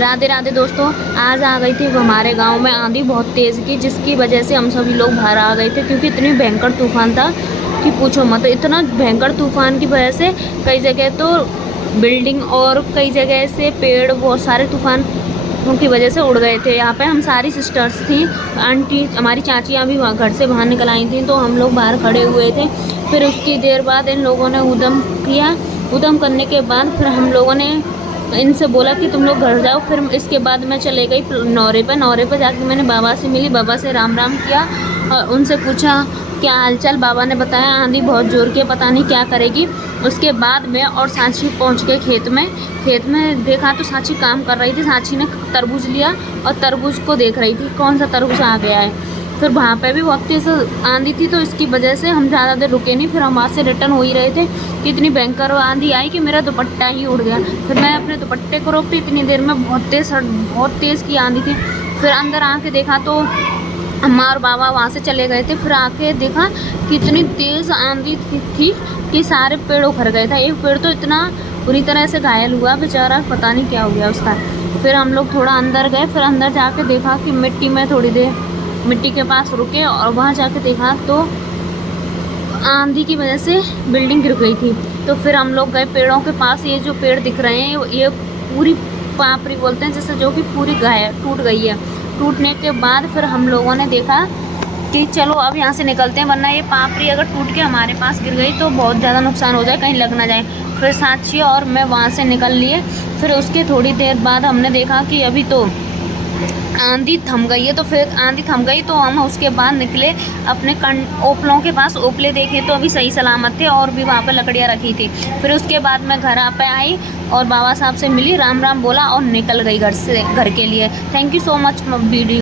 राधे राधे दोस्तों। आज आ गई थी हमारे गांव में आंधी बहुत तेज़ की, जिसकी वजह से हम सभी लोग बाहर आ गए थे क्योंकि इतनी भयंकर तूफान था कि पूछो मत। इतना भयंकर तूफान की वजह से कई जगह तो बिल्डिंग और कई जगह से पेड़ बहुत सारे तूफान की वजह से उड़ गए थे। यहाँ पे हम सारी सिस्टर्स थी, आंटी, हमारी चाचियाँ भी घर से बाहर निकल आई थी, तो हम लोग बाहर खड़े हुए थे। फिर उसकी देर बाद इन लोगों ने उद्यम किया। उद्यम करने के बाद फिर हम लोगों ने इनसे बोला कि तुम लोग घर जाओ। फिर इसके बाद मैं चले गई नौरे पे जाके मैंने बाबा से मिली, बाबा से राम राम किया और उनसे पूछा क्या हालचाल। बाबा ने बताया आंधी बहुत जोर की, पता नहीं क्या करेगी। उसके बाद मैं और सांची पहुंच गए खेत में देखा तो सांची काम कर रही थी। सांची ने तरबूज लिया और तरबूज को देख रही थी कौन सा तरबूज आ गया है। फिर वहाँ पे भी बहुत तेज़ आंधी थी, तो इसकी वजह से हम ज़्यादा देर रुके नहीं। फिर हम वहाँ से रिटर्न हो ही रहे थे कि इतनी भयंकर आंधी आई कि मेरा दुपट्टा ही उड़ गया। फिर मैं अपने दुपट्टे को रोकती, इतनी देर में बहुत तेज़ की आंधी थी। फिर अंदर आके देखा तो अम्मा और बाबा वहाँ से चले गए थे। फिर आके देखा कि इतनी तेज़ आंधी थी कि सारे पेड़ उखड़ गए था। एक पेड़ तो इतना बुरी तरह से घायल हुआ बेचारा, पता नहीं क्या हो गया उसका। फिर हम लोग थोड़ा अंदर गए, फिर अंदर जाके देखा कि मिट्टी में थोड़ी देर मिट्टी के पास रुके और वहाँ जाके देखा तो आंधी की वजह से बिल्डिंग गिर गई थी। तो फिर हम लोग गए पेड़ों के पास। ये जो पेड़ दिख रहे हैं ये पूरी पापड़ी बोलते हैं जैसे, जो कि पूरी टूट गई है। टूटने के बाद फिर हम लोगों ने देखा कि चलो अब यहाँ से निकलते हैं, वरना ये पापड़ी अगर टूट के हमारे पास गिर गई तो बहुत ज़्यादा नुकसान हो जाए, कहीं लग ना जाए। फिर सांची और मैं वहाँ से निकल लिए। फिर उसके थोड़ी देर बाद हमने देखा कि अभी तो आंधी थम गई है। तो फिर आंधी थम गई तो हम उसके बाद निकले अपने ओपलों के पास। ओपले देखे तो अभी सही सलामत थे और भी वहाँ पर लकड़ियाँ रखी थी। फिर उसके बाद मैं घर पे आई और बाबा साहब से मिली, राम राम बोला और निकल गई घर के लिए। Thank you so much video.